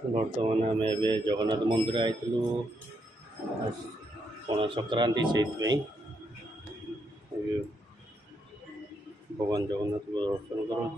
बर्तमान आम ए जगन्नाथ मंदिर आईलु पणा संक्रांति से भगवान जगन्नाथ को दर्शन करूँ।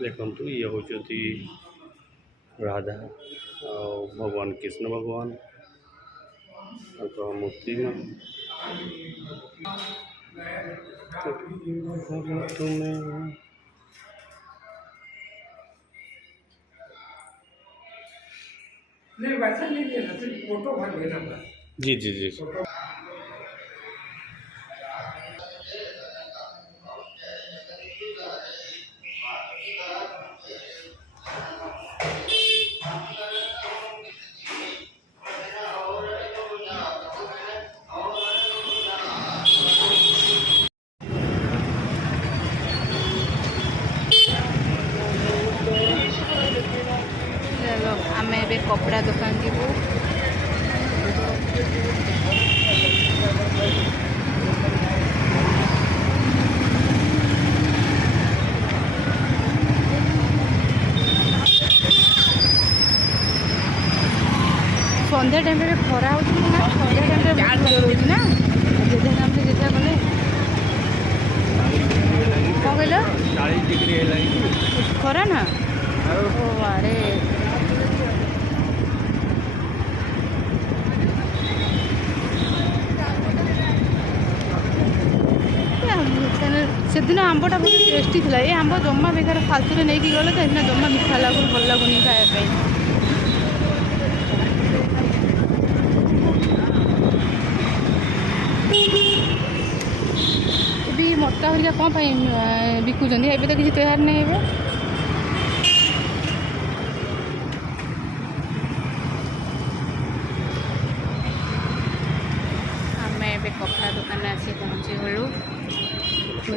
देखु ये होती राधा और भगवान कृष्ण भगवान मूर्ति में नहीं वैसा नहीं है ना, सिर्फ फोटो भर लेना बस। जी जी जी आम ए कपड़ा दुकान जीवु संध्या टाइम खरा हो संध्या टाइम ना जेजा टाइम जेजा गले कौन कहल 40 डिग्री खरा ना ओ अरे से दिन आंबटा बहुत टेस्टी था। ये आंब जमा बेकार फालतू नहीं कि गले तो जमा मिठा लगू भल लगुनि खाया भी मटका हरिका कौन बिकुच ए तो किसी तैयार नहीं है। आम ए कपड़ा दुकान आसी पहुँची गलु। हाँ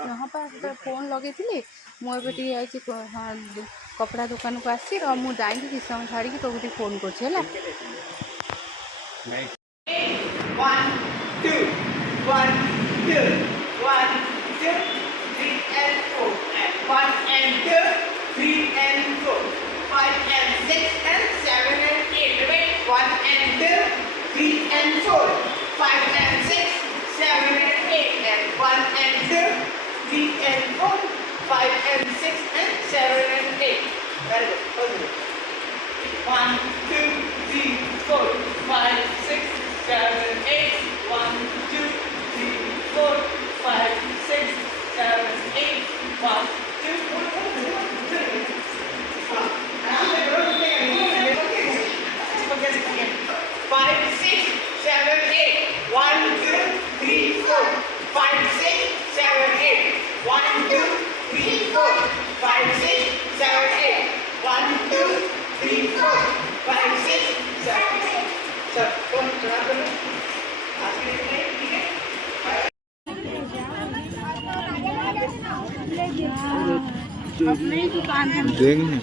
यहाँ पर फोन लगे थी मुझे हाँ कपड़ा दुकान को आसी मुझे जाइए किस समय छाड़ी तो फोन कर 1 2 1 2 1 2 3 and 4 and 1 and 2 3 and 4 5 and 6 and 7 and 8 wait 1 and 2 3 and 4 5 and 6 7 and 8 and 1 and 2 3 and 4 5 and 6 and 7 and 8 very good 1 2 3 4 5 6 7 8 1 2 3 4 5 6 7 8 1 2 5 6 7 8 1 2 3 4 5 6 7 8 1 2 3 4 5 6 7 8 1 2 3 4 5 6 7 8 सर कौन चला करो आज के लिए ठीक है अपनी दुकान है देंगे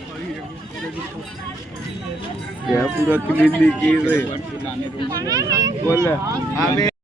क्या पूरा क्लीन नहीं किए बोला हमें